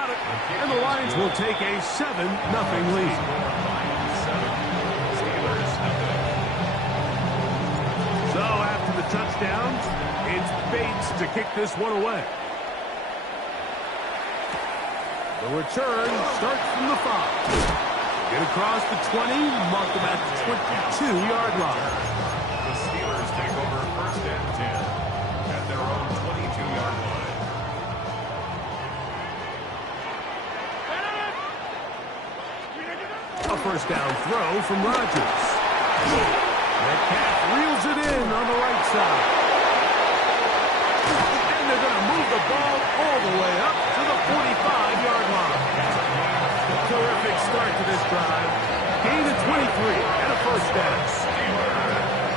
got it, and the Lions will take a 7-0 lead. So after the touchdown, it's Bates to kick this one away. The return starts from the 5. Get across the 20, mark them at the 22-yard line. The Steelers take over first and 10 at their own 22-yard line. A first down throw from Rodgers. Metcalf reels it in on the right side. And they're going to move the ball all the way up to the 45-yard line. Terrific start to this drive. Gain of 23 and a first down.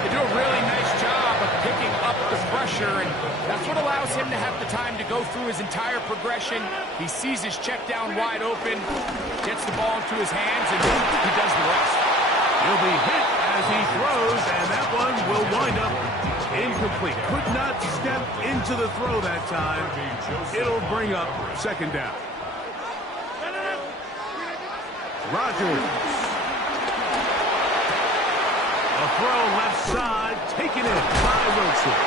They do a really nice job of picking up the pressure, and that's what allows him to have the time to go through his entire progression. He sees his check down wide open, gets the ball into his hands, and he does the rest. He'll be hit as he throws, and that one will wind up incomplete. Could not step into the throw that time. It'll bring up second down. Rodgers. A throw left side, taken in by Wilson.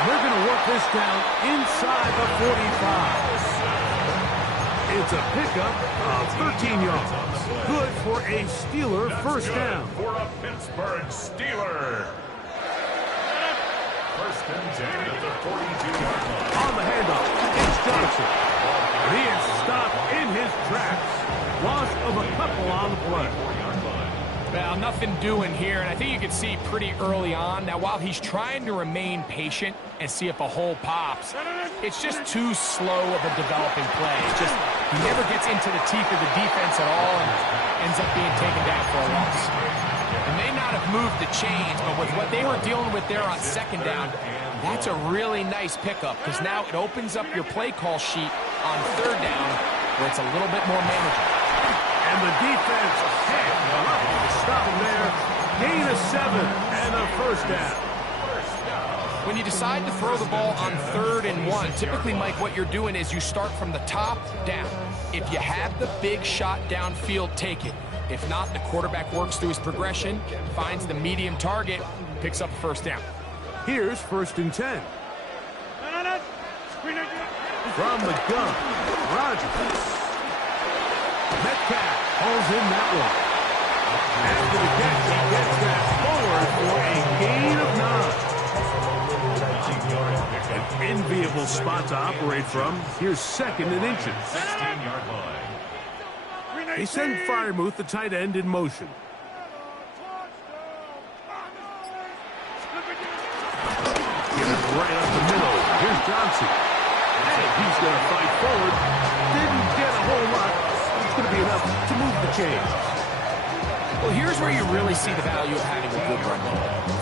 And they're going to work this down inside the 45. It's a pickup of 13 yards. Good for a Steeler first down. For a Pittsburgh Steeler. First and 10 at the 42-yard line. On the handoff, it's Johnson. And he is stopped in his tracks. Loss of a couple on the play. Well, nothing doing here, and I think you can see pretty early on. Now, while he's trying to remain patient and see if a hole pops, it's just too slow of a developing play. It's just, he never gets into the teeth of the defense at all and ends up being taken down for a loss. It may not have moved the chains, but with what they were dealing with there on second down, that's a really nice pickup, because now it opens up your play call sheet on third down where it's a little bit more manageable. And the defense can't stop him there. Gain of 7 and a first down. When you decide to throw the ball on 3rd and 1, typically, Mike, what you're doing is you start from the top down. If you have the big shot downfield, take it. If not, the quarterback works through his progression, finds the medium target, picks up first down. Here's first and 10. From the gun, Rodgers. Metcalf pulls in that one. After the catch, he gets that forward for a gain of 9. An enviable spot to operate from. Here's second and inches. 16-yard line. They send Freiermuth, the tight end, in motion. Get it right up the middle. Here's Johnson. And he's going to fight forward. Didn't get a whole lot. It's going to be enough to move the chains. Well, here's where you really see the value of having a good run game.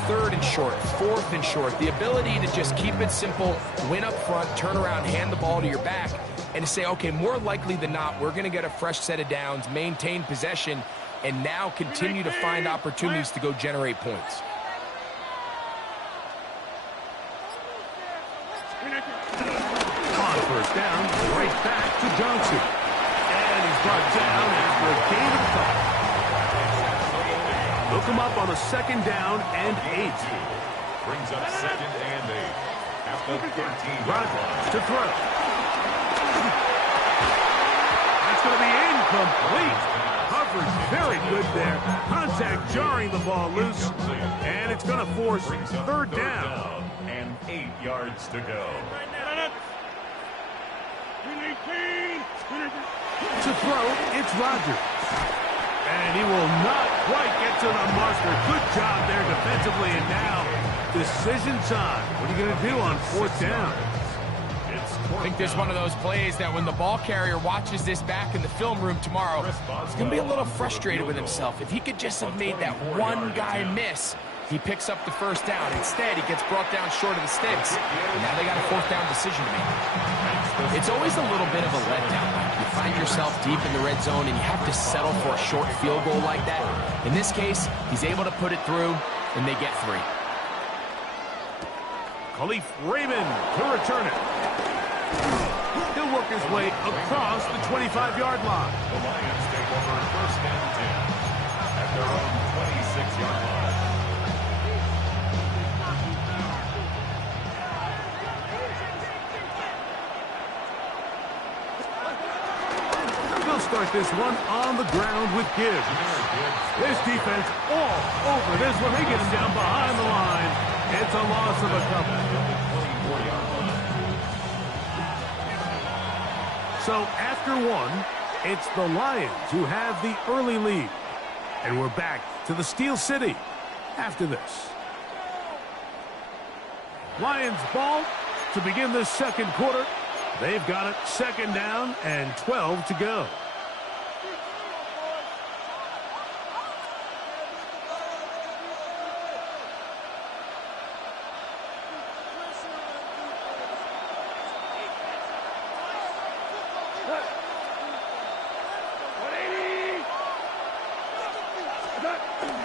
3rd and short, 4th and short. The ability to just keep it simple, win up front, turn around, hand the ball to your back, and to say, okay, more likely than not, we're going to get a fresh set of downs, maintain possession, and now continue to find opportunities to go generate points. On first down, right back to Johnson. And he's brought down after a gain of 5. Look him up on a second down and 8. Brings up second and 8 at the 13. Rodgers to throw. That's going to be incomplete. Coverage very good there. Contact jarring the ball loose. And it's going to force third down. And 8 yards to go. To throw, it's Rodgers. And he will not quite get to the marker. Good job there defensively. And now, decision time. What are you going to do on 4th down? I think this is one of those plays that when the ball carrier watches this back in the film room tomorrow, he's going to be a little frustrated with himself. If he could just have made that one guy miss, he picks up the first down. Instead, he gets brought down short of the sticks. And now they got a 4th down decision to make. It's always a little bit of a letdown. You find yourself deep in the red zone and you have to settle for a short field goal like that. In this case, he's able to put it through, and they get 3. Khalif Raymond to return it. He'll work his way across the 25-yard line. The Lions take over first and 10 at their own 26-yard line. They'll start this one on the ground with Gibbs. This defense all over this one. They get him down behind the line. It's a loss of a couple. So after one, it's the Lions who have the early lead. And we're back to the Steel City after this. Lions ball to begin this second quarter. They've got it second down and 12 to go.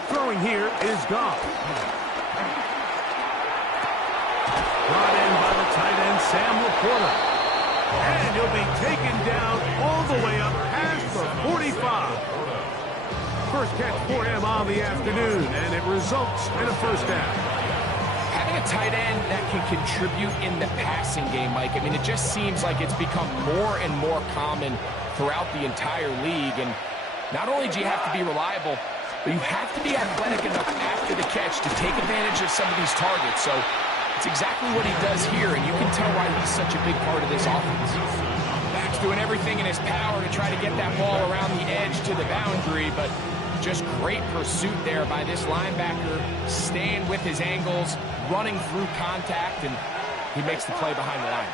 Throwing here is gone. Brought in by the tight end, Sam Laporta. And he'll be taken down all the way up past the 45. First catch for him on the afternoon, and it results in a first down. Having a tight end that can contribute in the passing game, Mike, I mean, it just seems like it's become more and more common throughout the entire league. And not only do you have to be reliable, but you have to be athletic enough after the catch to take advantage of some of these targets. So it's exactly what he does here, and you can tell why he's such a big part of this offense. Back's doing everything in his power to try to get that ball around the edge to the boundary, but just great pursuit there by this linebacker, staying with his angles, running through contact, and he makes the play behind the line.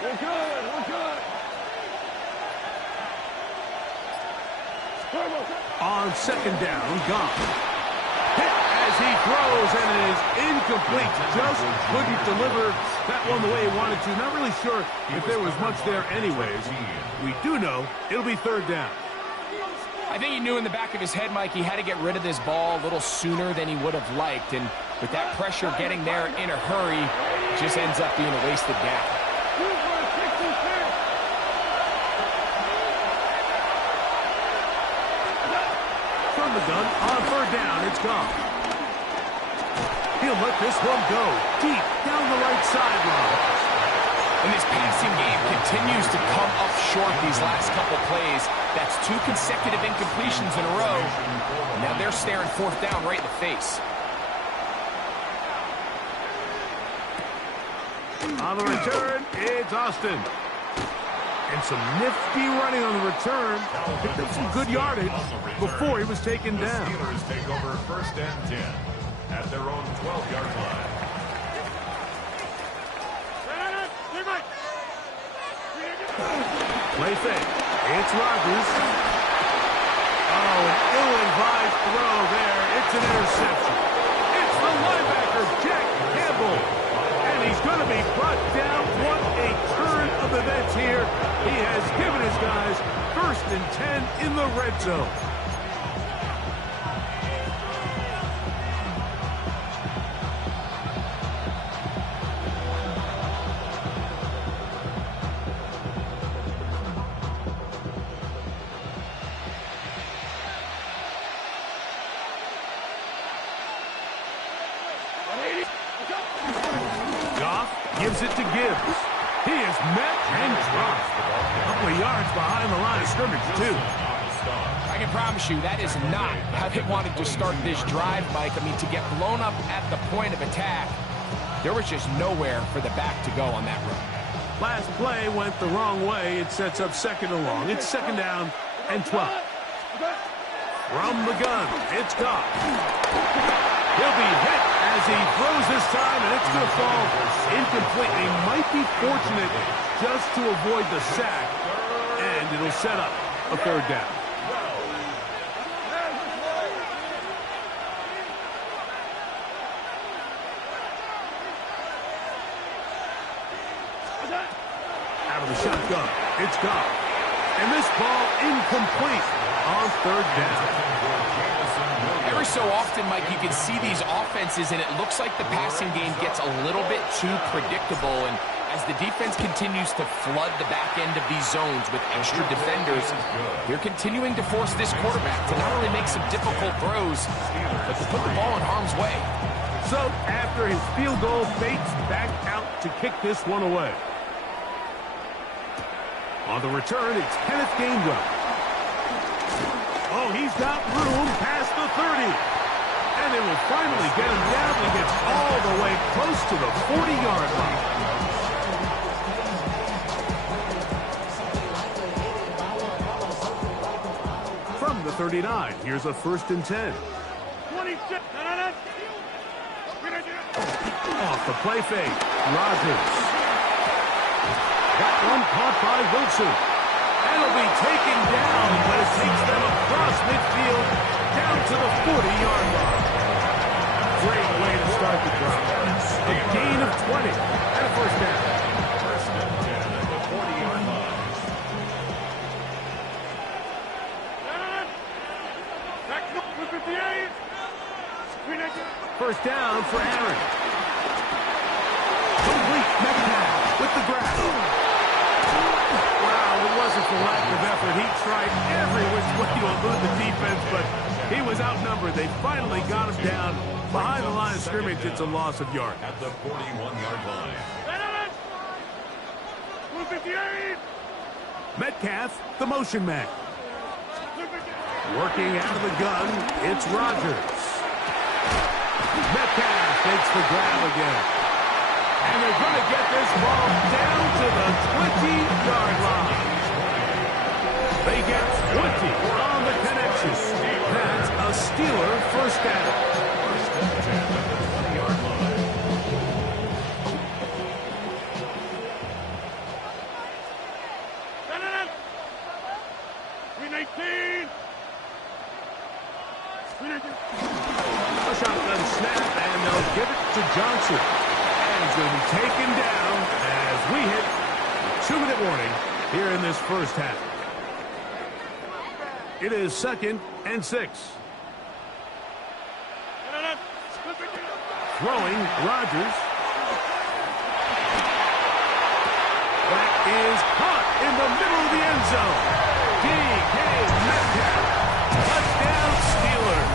We're good, we're good. On second down, gone. Hit as he throws, and it is incomplete. Just couldn't deliver that one the way he wanted to. Not really sure if there was much there anyways. We do know it'll be third down. I think he knew in the back of his head, Mike, he had to get rid of this ball a little sooner than he would have liked. And with that pressure getting there in a hurry, it just ends up being a wasted down. From the gun, on third down, it's gone. He'll let this one go deep down the right sideline. And this passing game continues to come up short these last couple plays. That's 2 consecutive incompletions in a row. Now they're staring fourth down right in the face. On the return, it's Austin. And some nifty running on the return. Picked up some good yardage before he was taken down. The Steelers take over first and 10 at their own 12-yard line. Play fake. It's Rodgers. Oh, an ill-advised throw there. It's an interception. It's the linebacker, Jack Campbell. And he's going to be brought down. What a turn of events here. He has given his guys first and 10 in the red zone. Gives it to Gibbs. He is met and dropped. A couple of yards behind the line of scrimmage, too. I can promise you that is not how they wanted to start this drive, Mike. I mean, to get blown up at the point of attack, there was just nowhere for the back to go on that run. Last play went the wrong way. It sets up second and long. It's second down and 12. From the gun, it's gone. He'll be hit as he throws this time, and it's going to fall incomplete. He might be fortunate just to avoid the sack, and it'll set up a third down. Out of the shotgun, it's gone. And this ball incomplete on third down. Every so often, Mike, you can see these offenses, and it looks like the passing game gets a little bit too predictable, and As the defense continues to flood the back end of these zones with extra defenders, they're continuing to force this quarterback to not only make some difficult throws, but to put the ball in harm's way. So after his field goal, Bates back out to kick this one away. On the return, it's Kenneth Gainwell. Oh, he's got room past the 30. And they will finally get him down. He gets all the way close to the 40-yard line. From the 39, here's a 1st and 10. 26. Off the play fake, Rodgers. That one caught by Wilson. And it'll be taken down, but it takes them across midfield down to the 40-yard line. Great way to start the drive. A gain of 20 and a 1st down. 1st and 10 at the 40-yard line. 1st down for Aaron. Complete. Metcalf with the grab. Wow, it wasn't for lack of effort. He tried every which way to elude the defense, but he was outnumbered. They finally got him down behind the line of scrimmage. It's a loss of yards. At the 41-yard line. Metcalf, the motion man. Working out of the gun, it's Rodgers. Metcalf takes the grab again. And they're going to get this ball down to the 20-yard line. They get 20 on the connection. That's a Steeler 1st down. 1st and 10 at the 20-yard line. A shotgun snap, and they'll give it to Johnson. And he's going to be taken down as we hit the 2-minute warning here in this 1st half. It is 2nd and 6. Throwing, Rodgers. That is caught in the middle of the end zone. D.K. Metcalf. Touchdown, Steelers.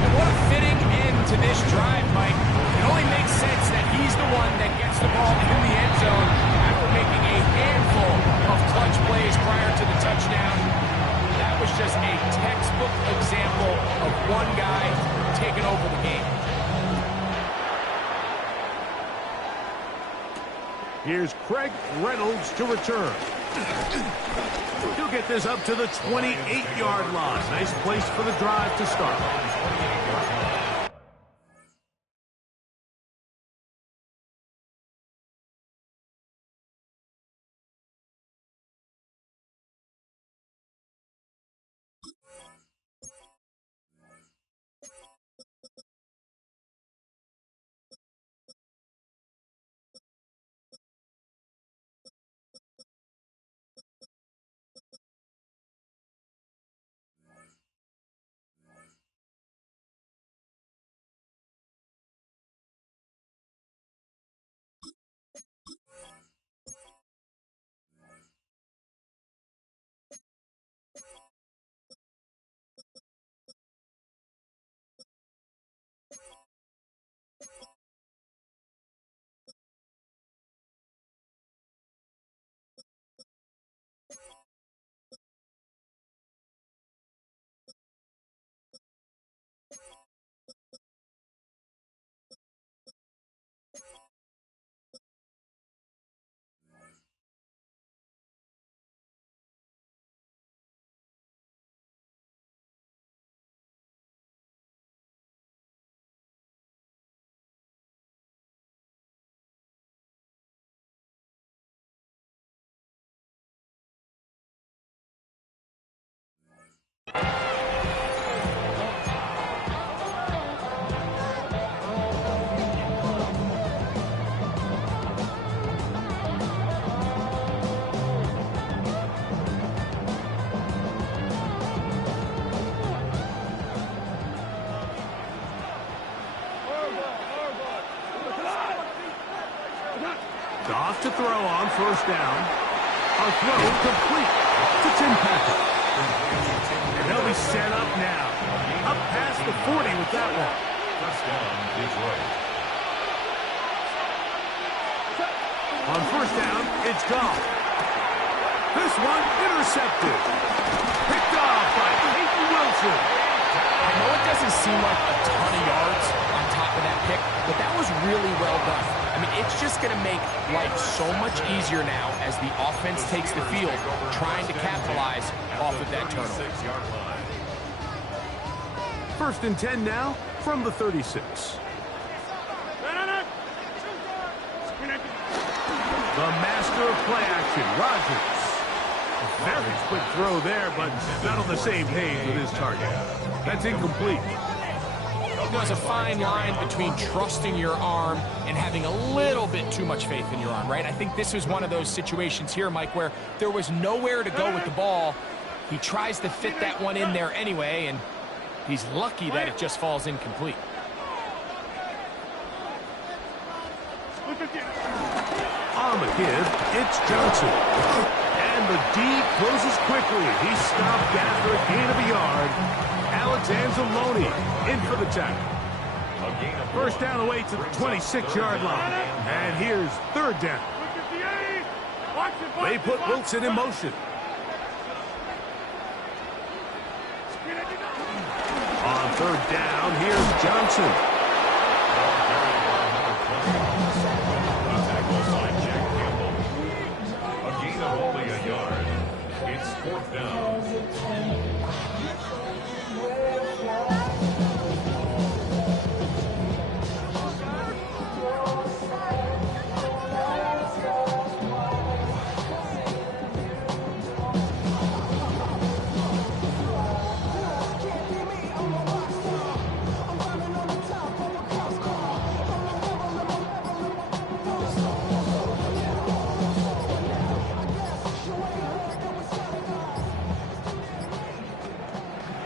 And what a fitting end to this drive, Mike. It only makes sense that he's the one that gets the ball in the end zone after making a handful of clutch plays prior to the touchdown. That was just a textbook example of one guy taking over the game. Here's Craig Reynolds to return. He'll get this up to the 28-yard line. Nice place for the drive to start. Off to throw on first down. A throw complete to Tim Patrick. And they'll be set up now. Up past the 40 with that one. First down, Detroit. On first down, it's Goff. This one intercepted. Picked off by Peyton Wilson. I know it doesn't seem like a ton of yards on top of that pick, but that was really well done. I mean, it's just going to make life so much easier now as the offense takes the field, trying to capitalize off of that turnover. 36-yard line. First and 10 now from the 36. The master of play action, Rodgers. Very quick throw there, but not on the same page with his target. That's incomplete. There's a fine line between trusting your arm and having a little bit too much faith in your arm, right? I think this was one of those situations here, Mike, where there was nowhere to go with the ball. He tries to fit that one in there anyway, and he's lucky that it just falls incomplete. On the give, it's Johnson. And the D closes quickly. He's stopped after a gain of a yard. Alex Anzalone in for the tackle. First down away to the 26-yard line. And here's third down. They put Wilson in motion. On third down, here's Johnson. A gain of only a yard. It's fourth down.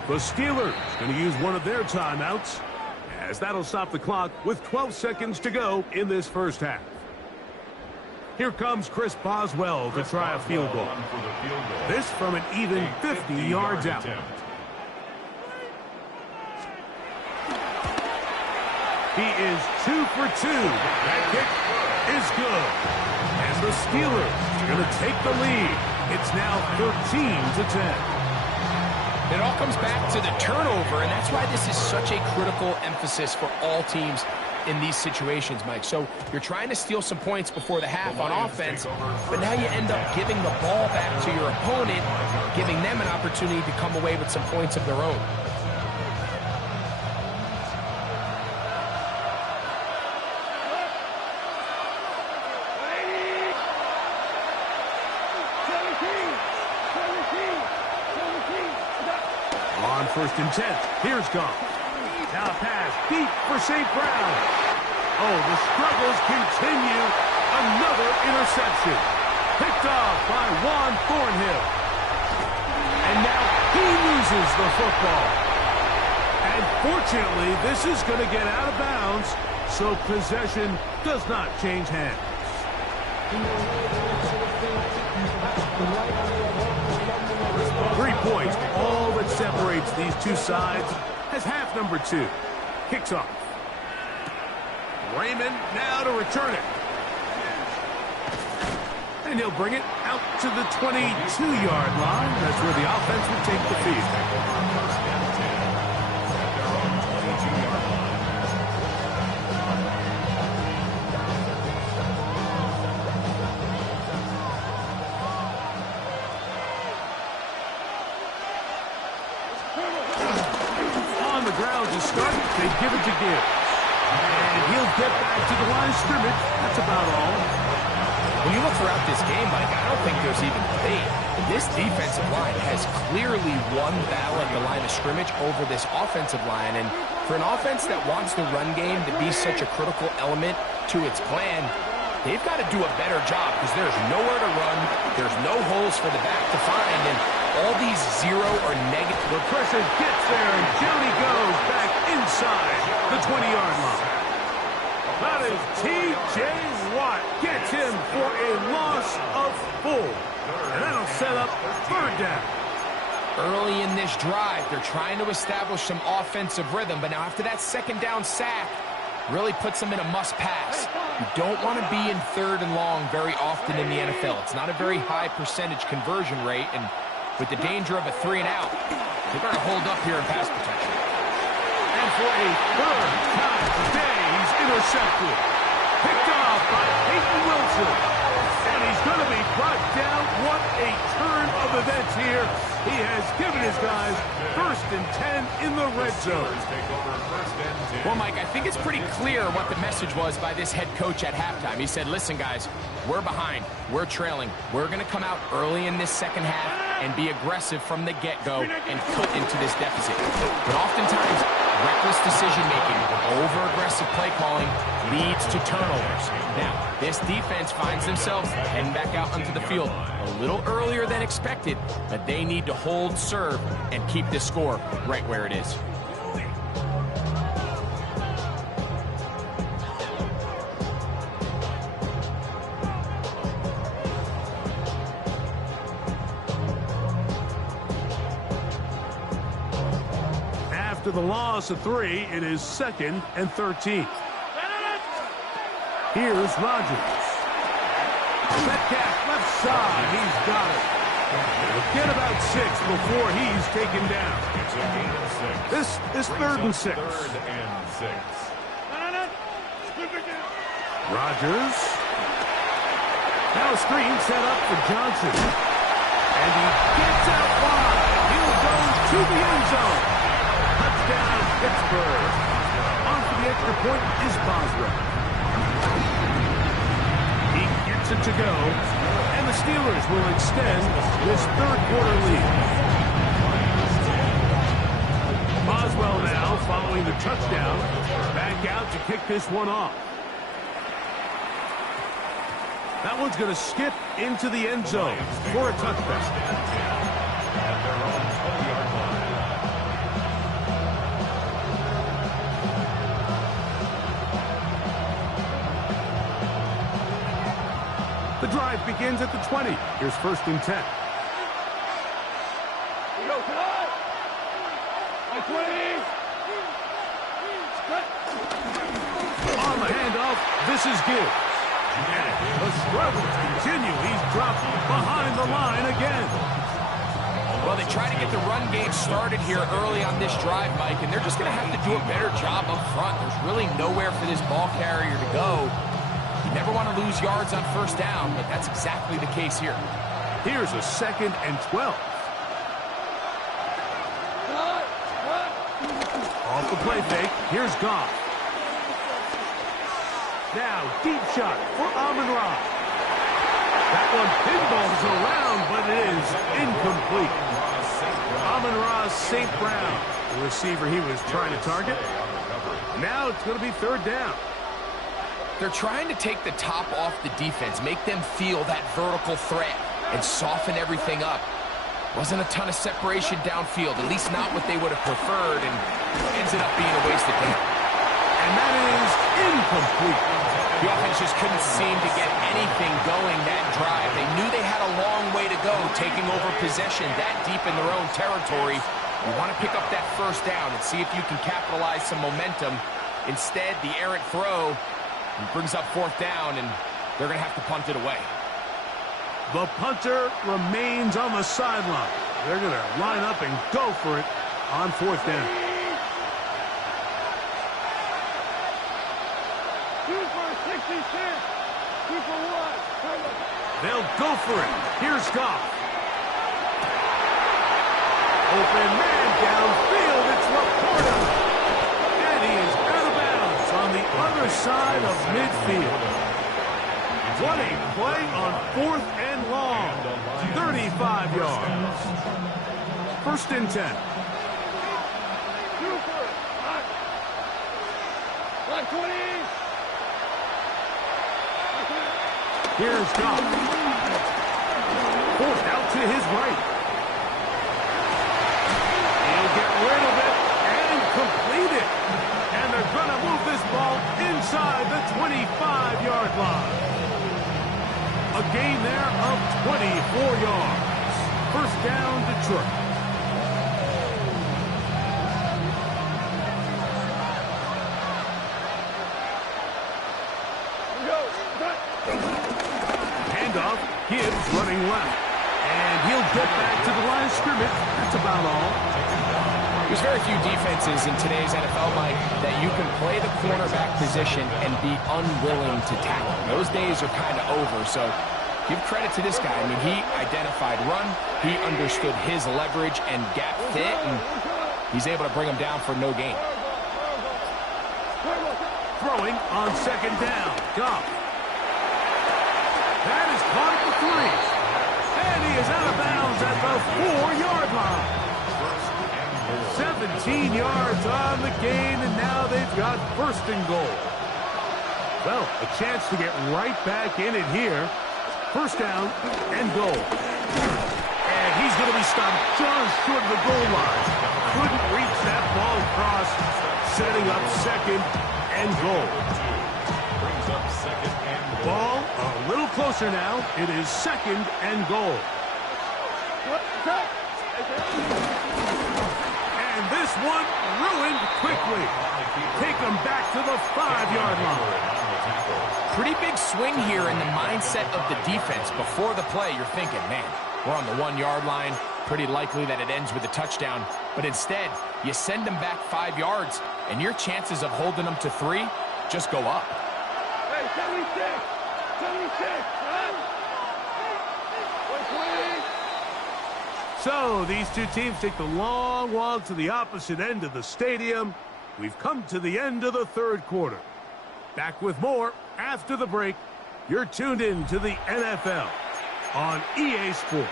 The Steelers going to use one of their timeouts, as that'll stop the clock with 12 seconds to go in this first half. Here comes Chris Boswell to try a field goal. This from an even 50 yards out. He is 2 for 2. That kick is good. And the Steelers are going to take the lead. It's now 13-10. It all comes back to the turnover, and that's why this is such a critical emphasis for all teams in these situations, Mike. So you're trying to steal some points before the half on offense, but now you end up giving the ball back to your opponent, giving them an opportunity to come away with some points of their own. On first and 10, here's Goff. Now a pass deep for St. Brown. Oh, the struggles continue. Another interception. Picked off by Juan Thornhill. And now he loses the football. And fortunately, this is going to get out of bounds, so possession does not change hands. 3 points, all that separates these two sides, as half number 2 kicks off. Raymond now to return it. And he'll bring it out to the 22-yard line. That's where the offense will take the field. On the ground to start, they give it to Gibbs. And he'll get back to the line of scrimmage. That's about all. When you look throughout this game, Mike, I don't think there's even debate. This defensive line has clearly won the battle at the line of scrimmage over this offensive line. And for an offense that wants the run game to be such a critical element to its plan, they've got to do a better job because there's nowhere to run. There's no holes for the back to find. And all these zero or negative. The pressure gets there, and Johnny goes back inside the 20-yard line. That is T.J. Watt. Gets him for a loss of 4. And that'll set up third down. Early in this drive, they're trying to establish some offensive rhythm, but now after that second down sack, really puts them in a must-pass. You don't want to be in third and long very often in the NFL. It's not a very high percentage conversion rate, and with the danger of a 3-and-out, they better hold up here in pass protection. And for a third time today, he's intercepted. Picked off by Peyton Wilson. And he's going to be brought down. What a turn of events here. He has given his guys 1st and 10 in the red zone. Well, Mike, I think it's pretty clear what the message was by this head coach at halftime. He said, listen, guys, we're behind. We're trailing. We're going to come out early in this second half and be aggressive from the get-go and cut into this deficit. But oftentimes, reckless decision-making, over-aggressive play calling leads to turnovers. Now, this defense finds themselves heading back out onto the field a little earlier than expected, but they need to hold, serve, and keep this score right where it is. After the loss of 3, it is 2nd and 13. Here's Rodgers. Metcalf left side. He's got it. He'll get about 6 before he's taken down. It's a gain of 6. This is 3rd and 6. 3rd and 6. Rodgers. Now a screen set up for Johnson. And he gets out wide. He'll go to the end zone. Touchdown, Pittsburgh. On for the extra point is Boswell. He gets it to go. And the Steelers will extend this third-quarter lead. Boswell now, following the touchdown, back out to kick this one off. That one's going to skip into the end zone for a touchdown. At their own 20-yard line. The drive begins at the 20. Here's 1st and 10. On the handoff, this is Gibbs. And the struggles continue. He's dropped behind the line again. Well, they try to get the run game started here early on this drive, Mike, and they're just going to have to do a better job up front. There's really nowhere for this ball carrier to go. You never want to lose yards on 1st down, but that's exactly the case here. Here's a 2nd and 12. Off the play fake, here's Goff. Now, deep shot for Amon-Ra. That one pinballs around, but it is incomplete. Amon-Ra St. Brown, the receiver he was trying to target. Now it's going to be 3rd down. They're trying to take the top off the defense, make them feel that vertical threat, and soften everything up. Wasn't a ton of separation downfield, at least not what they would have preferred, and ends up being a wasted down. And that is incomplete. The offense just couldn't seem to get anything going that drive. They knew they had a long way to go, taking over possession that deep in their own territory. You want to pick up that 1st down and see if you can capitalize some momentum. Instead, the errant throw brings up 4th down, and they're going to have to punt it away. The punter remains on the sideline. They're going to line up and go for it on 4th down. They'll go for it. Here's Goff. Open man downfield. It's Laporta. And he is out of bounds on the other side of midfield. What a play on 4th and long. 35 yards. 1st and 10. Here's Goff. Forced out to his right. He'll get rid of it and complete it. And they're They're going to move this ball inside the 25-yard line. A gain there of 24 yards. First down, Detroit. Handoff, Gibbs running left. And he'll get back to the line of scrimmage. That's about all. There's very few defenses in today's NFL, Mike, that you can play the cornerback position and be unwilling to tackle. Those days are kind of over, so give credit to this guy. I mean, he identified run, he understood his leverage and gap fit, and he's able to bring him down for no gain. Throwing on second down, Goff. That is caught at the 3. And he is out of bounds at the 4-yard line. 17 yards on the gain, and now they've got first and goal. Well, a chance to get right back in it here. First down and goal. And he's going to be stopped just short of the goal line. Couldn't reach that ball across, setting up second and goal. Brings up second and goal. Ball a little closer now. It is second and goal. And this one ruined quickly. Take them back to the 5-yard line. Pretty big swing here in the mindset of the defense. Before the play, you're thinking, man, we're on the 1-yard line. Pretty likely that it ends with a touchdown. But instead, you send them back 5 yards, and your chances of holding them to 3 just go up. Hey, 76, So these two teams take the long walk to the opposite end of the stadium. We've come to the end of the third quarter. Back with more after the break. You're tuned in to the NFL on EA Sports.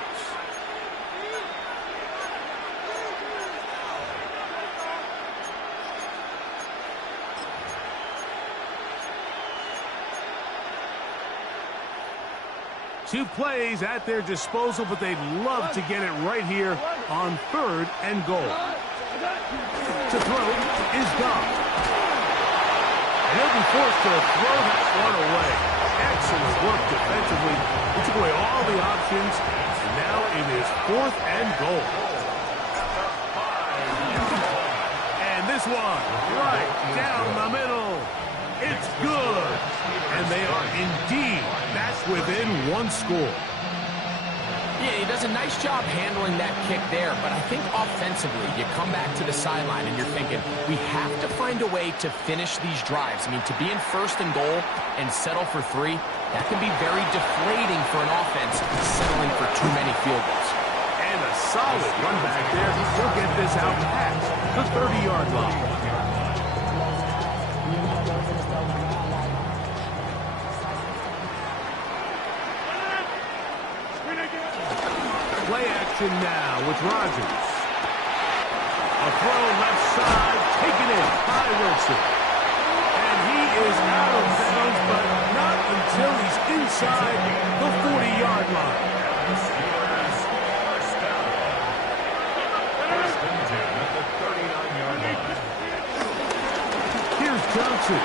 Two plays at their disposal, but they'd love to get it right here on third and goal. To throw is Goff. And he'll be forced to throw that one away. Excellent work defensively. He took away all the options, and now it is fourth and goal. And this one right down the middle. It's good. And they are indeed back within one score. Yeah, he does a nice job handling that kick there, but I think offensively, you come back to the sideline and you're thinking, we have to find a way to finish these drives. I mean, to be in first and goal and settle for 3, that can be very deflating for an offense settling for too many field goals. And a solid run back there. He'll get this out past the 30-yard line. Play action now with Rodgers. A throw left side, taken in by Wilson. And he is out of bounds, but not until he's inside the 40-yard line. Here's Johnson.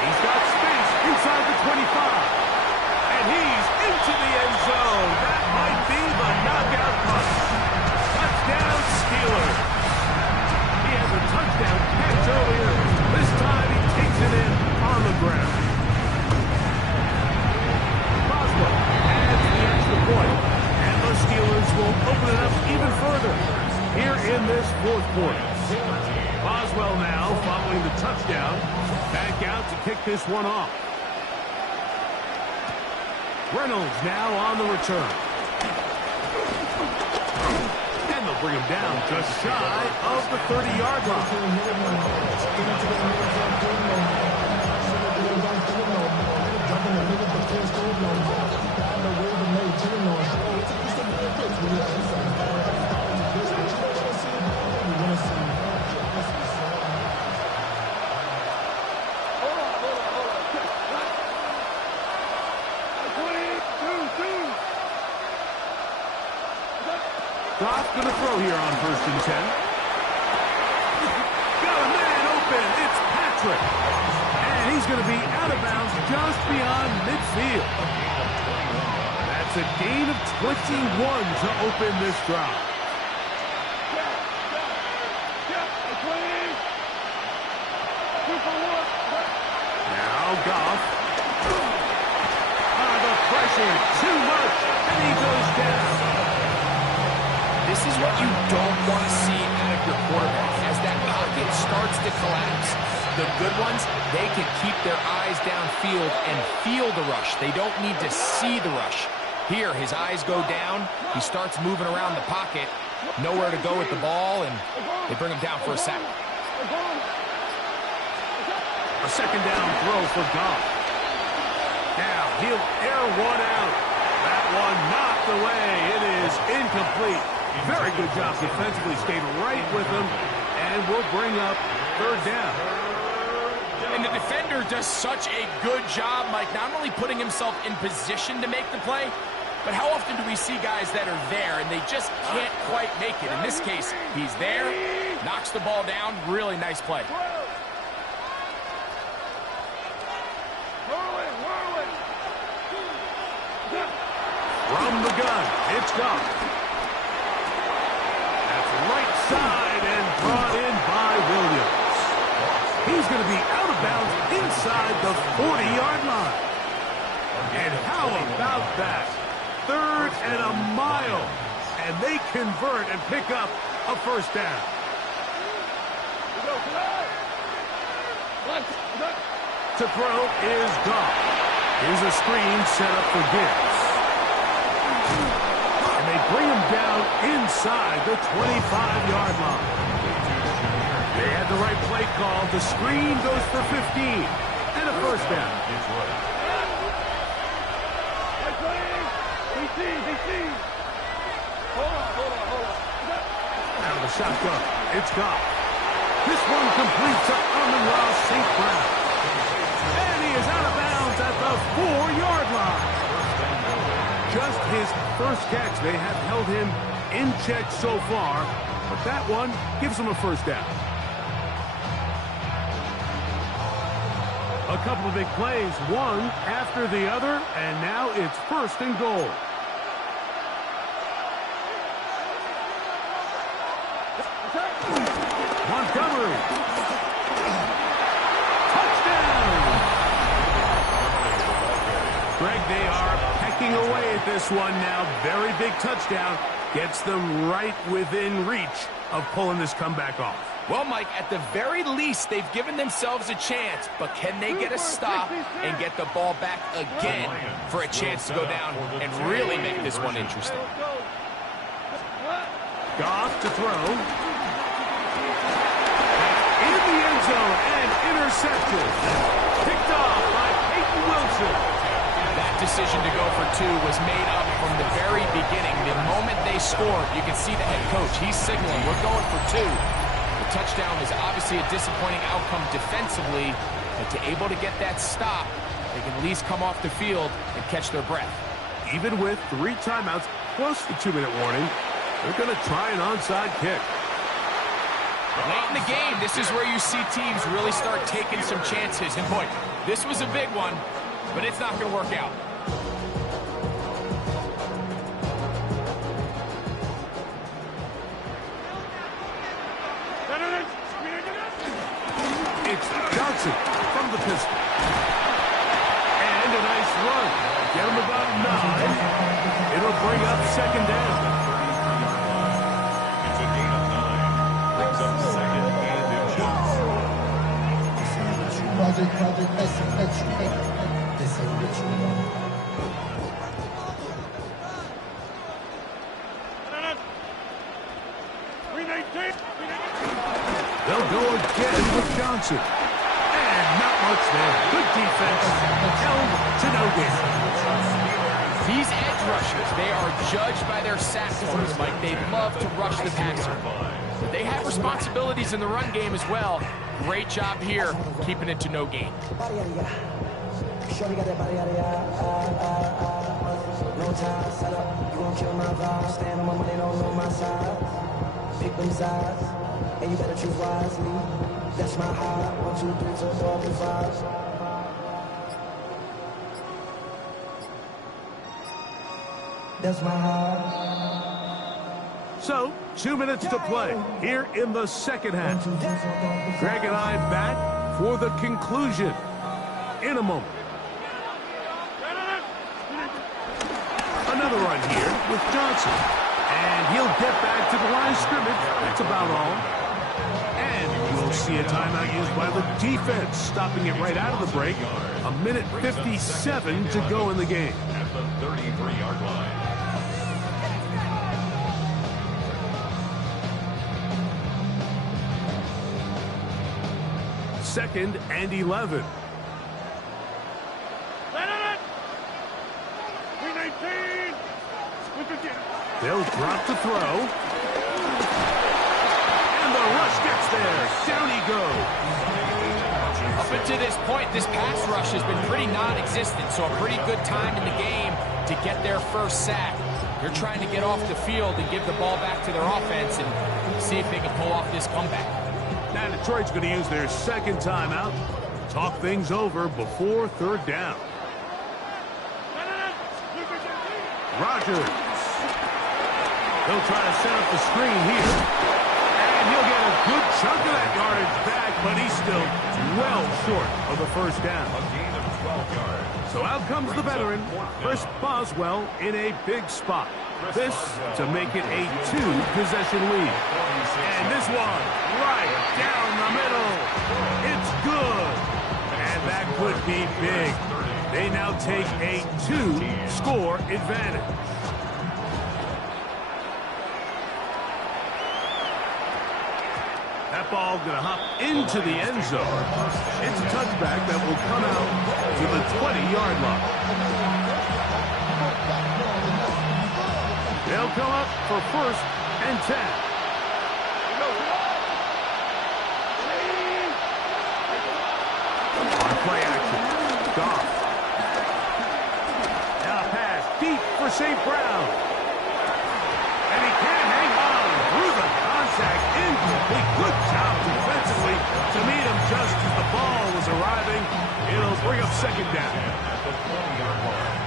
He's got space inside the 25. And he's into the end zone. That might be the knockout punch. Touchdown, Steelers. He has a touchdown catch earlier. This time he takes it in on the ground. Boswell adds the extra point. And the Steelers will open it up even further here in this fourth quarter. Boswell now following the touchdown. Back out to kick this one off. Reynolds now on the return. And they'll bring him down just shy of the 30-yard Goff going to throw here on 1st and 10. Got a man open. It's trick. And he's going to be out of bounds just beyond midfield. That's a gain of 21 to open this drive. Now Goff. The pressure, too much, and he goes down. This is what you don't want to see out of your quarterback. As that pocket starts to collapse, the good ones, they can keep their eyes downfield and feel the rush. They don't need to see the rush. Here, his eyes go down. He starts moving around the pocket. Nowhere to go with the ball, and they bring him down for a sack. A second down throw for Goff. Now he'll air one out. That one knocked away. It is incomplete. Very good job defensively. Stayed right with him, and will bring up third down. And the defender does such a good job, Mike, not only putting himself in position to make the play, but how often do we see guys that are there and they just can't quite make it? In this case, he's there, knocks the ball down. Really nice play. From the gun, it's Goff. That's right side and brought in by Williams. He's going to be out of bounds inside the 40-yard line. And how about that? Third and a mile. And they convert and pick up a first down. To throw is Goff. Here's a screen set up for Gibbs. And they bring him down inside the 25-yard line. They had the right play call. The screen goes for 15 and a first down. Out of the shotgun, it's Goff. This one completes to Amon-Ra St. Brown. And he is out of bounds at the 4-yard line. Just his first catch. They have held him in check so far, but that one gives him a first down. A couple of big plays, one after the other, and now it's first and goal. Montgomery. Touchdown! Greg, they are pecking away at this one now. Very big touchdown. Gets them right within reach of pulling this comeback off. Well, Mike, at the very least, they've given themselves a chance, but can they get a stop and get the ball back again for a chance to go down and really make this one interesting? Goff to throw. In the end zone and intercepted. Picked off by Peyton Wilson. That decision to go for two was made up from the very beginning. The moment they scored, you can see the head coach. He's signaling, we're going for two. The touchdown is obviously a disappointing outcome defensively, but to able to get that stop, they can at least come off the field and catch their breath. Even with 3 timeouts plus the 2-minute warning, they're going to try an onside kick. Late in the game, this is where you see teams really start taking some chances. And boy, this was a big one, but it's not going to work out. It's Johnson from the pistol. And a nice run. Get him about 9. It'll bring up second down. It's a gain of 9. Brings up second and inches. They'll go again with Johnson. And not much there. Good defense. Held to no gain. These edge rushers, they are judged by their sack totals, Mike. They love to rush the passer. But they have responsibilities in the run game as well. Great job here, keeping it to no gain. No time, set up, you gon' kill my vibe. Stand on my money, don't know my side. Pick them sides. and you better choose wisely. That's my high. 1, 2, 3, 4, 5. That's my high. So, 2 minutes to play here in the second half. Greg and I back for the conclusion in a moment. Another run here with Johnson. And he'll get back to the line of scrimmage. That's about all. And we'll see a timeout used by the defense, stopping it right out of the break. 1:57 to go in the game. At the 33-yard line. Second and 11. They'll drop the throw. And the rush gets there. Down he goes. Up until this point, this pass rush has been pretty non-existent, so a pretty good time in the game to get their first sack. They're trying to get off the field and give the ball back to their offense and see if they can pull off this comeback. Now Detroit's going to use their second timeout. Talk things over before third down. Rodgers. He'll try to set up the screen here. And he'll get a good chunk of that yardage back, but he's still well short of the first down. A gain of 12 yards. So out comes the veteran, Chris Boswell, in a big spot. This to make it a 2-possession lead. And this one, right down the middle. It's good. And that could be big. They now take a 2-score advantage. That ball going to hop into the end zone. It's a touchback that will come out to the 20-yard line. They'll come up for first and 10. On play action. Goff. Now a pass deep for St. Brown. And he can't hang on through the contact. Incomplete. Good job defensively to meet him just as the ball was arriving. It'll bring up second down. At the 20-yard line.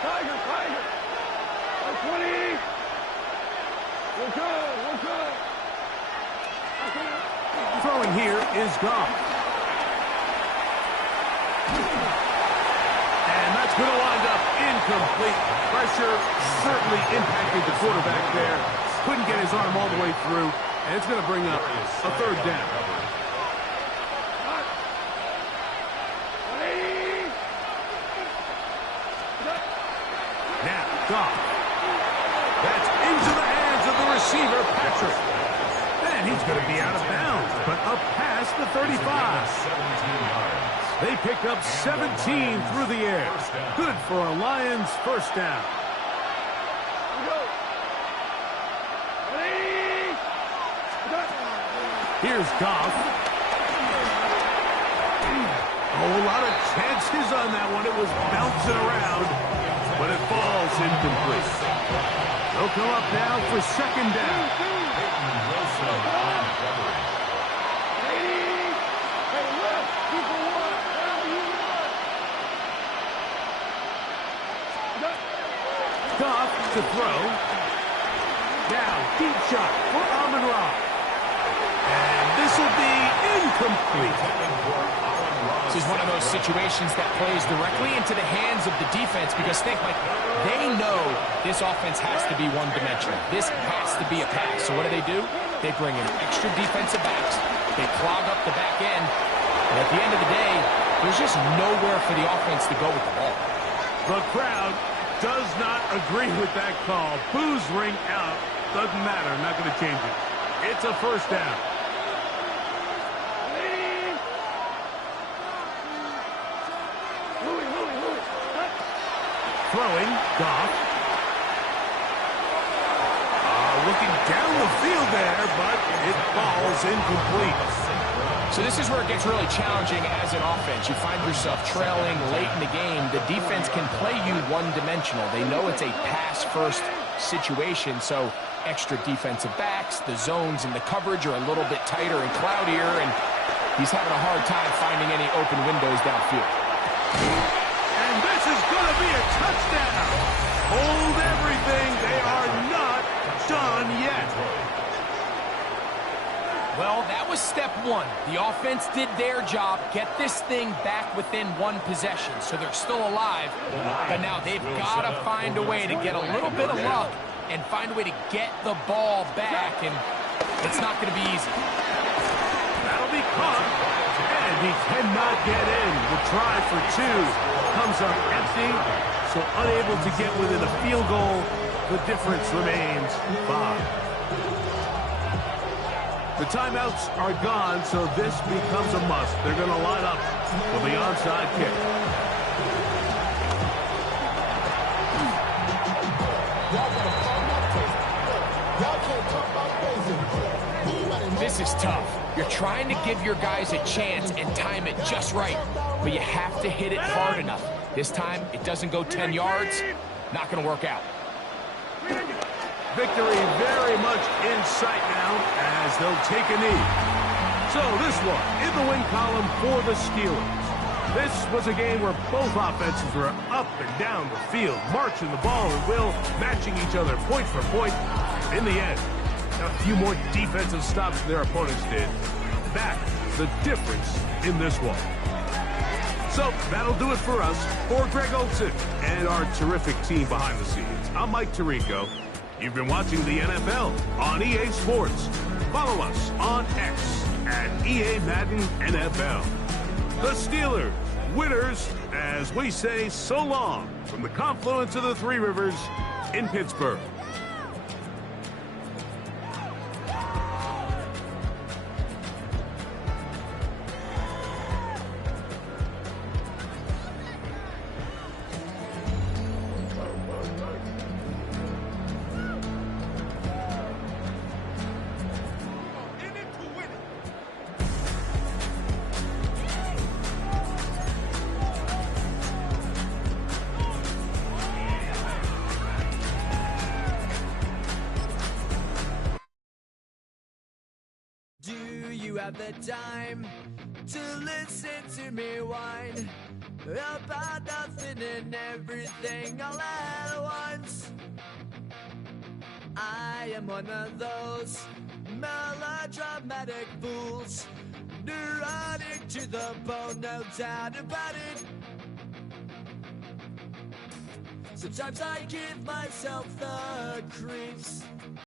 Tiger. 20. We're good. Throwing here is Goff. And that's going to wind up incomplete. Pressure certainly impacted the quarterback there. Couldn't get his arm all the way through. And it's going to bring up a third down. Now, Goff. That's into the hands of the receiver, Patrick. And he's going to be out of bounds, but up past the 35. 17 yards. They pick up 17 through the air. Good for a Lions first down. Here's Goff. Oh, a lot of chances on that one. It was bouncing around, but it falls incomplete. They'll come up now for second down. Goff to throw. Now, deep shot for Amon-Ra. And this will be incomplete. This is one of those situations that plays directly into the hands of the defense because think, like, they know this offense has to be one-dimensional. This has to be a pass. So what do? They bring in extra defensive backs. They clog up the back end. And at the end of the day, there's just nowhere for the offense to go with the ball. The crowd does not agree with that call. Boos ring out. Doesn't matter. Not going to change it. It's a first down. Throwing, Goff. Looking down the field there, but it falls incomplete. So this is where it gets really challenging as an offense. You find yourself trailing late in the game. The defense can play you one-dimensional. They know it's a pass-first situation, so extra defensive backs, the zones and the coverage are a little bit tighter and cloudier, and he's having a hard time finding any open windows downfield. And this is going to be a touchdown. Hold everything. They are not done yet. Well, that was step one. The offense did their job, get this thing back within one possession, so they're still alive. But now they've got to find a way to get a little bit of luck and find a way to get the ball back, and it's not going to be easy. That'll be caught, and he cannot get in. The try for two comes up empty, so unable to get within a field goal. The difference remains 5. The timeouts are gone, so this becomes a must. They're going to line up for the onside kick. This is tough. You're trying to give your guys a chance and time it just right, but you have to hit it hard enough. This time, it doesn't go 10 yards. Not going to work out. Victory very much in sight now as they'll take a knee. So this one in the win column for the Steelers. This was a game where both offenses were up and down the field, marching the ball and will, matching each other point for point. In the end, a few more defensive stops than their opponents did. That's the difference in this one. So that'll do it for us. For Greg Olson and our terrific team behind the scenes, I'm Mike Tirico. You've been watching the NFL on EA Sports. Follow us on X at EA Madden NFL. The Steelers, winners, as we say so long from the confluence of the Three Rivers in Pittsburgh. You have the time to listen to me whine about nothing and everything all at once. I am one of those melodramatic fools, neurotic to the bone, no doubt about it. Sometimes I give myself the creeps.